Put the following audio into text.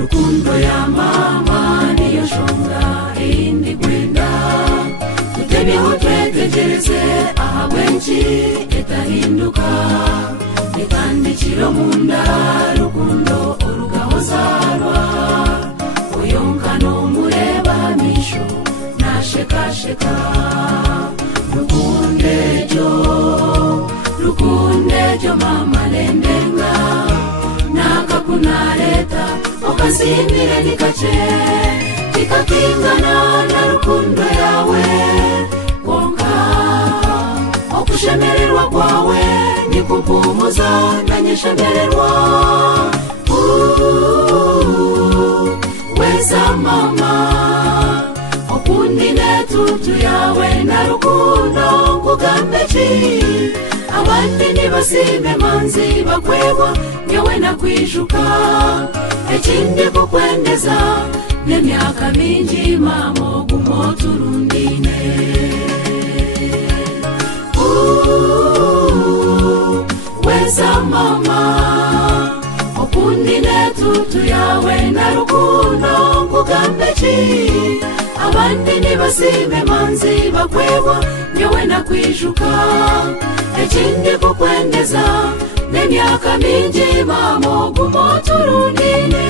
rukundo ya mama niyo shonga indi gwenda tutebeho twetegereze aha bwenshi etahinduka nikandikiro munda rukundo orugahozarwa oyonkano mureba misho nashekasheka rukundejo mama lendenga nakakunareta okasimbire nikache kikakingana na rukundo yawe konka okushemererwa kwawe nikupumuza nanyeshemererwa weza mama okundine tutu yawe na rukundo ngugambechi abandi nibasibe manzi bakwebwa nyowe nakwishuka ekindi kukwendeza n'emyaka mingi mama gumoturundine weza mama okundine tutu yawe na rukundo ngugambechi abandi nibasibe manzi bakwebwa nyowe nakwishuka ekindi kukwendeza n'emyaka mingi mama gumoturundine